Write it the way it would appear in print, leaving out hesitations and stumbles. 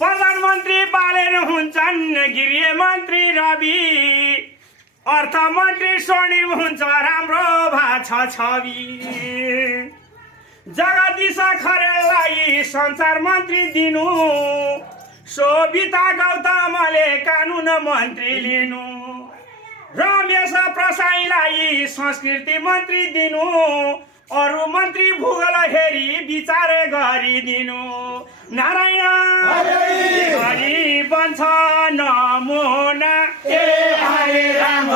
प्रधानमन्त्री बालेन हुन्छन् गृह मन्त्री रवि अर्थमन्त्री स्वर्णिम हुन्छ राम्रो भाषा छवि जगदीश खरेललाई सञ्चार मन्त्री दिनु शोभिता गौतमले कानुन मन्त्री लिनु रमेश प्रसाईलाई संस्कृति मन्त्री दिनु अरु मन्त्री भूगोल हेरी विचार गरिदिनु नारायण हरि बन्छ नमुना ए हरे राम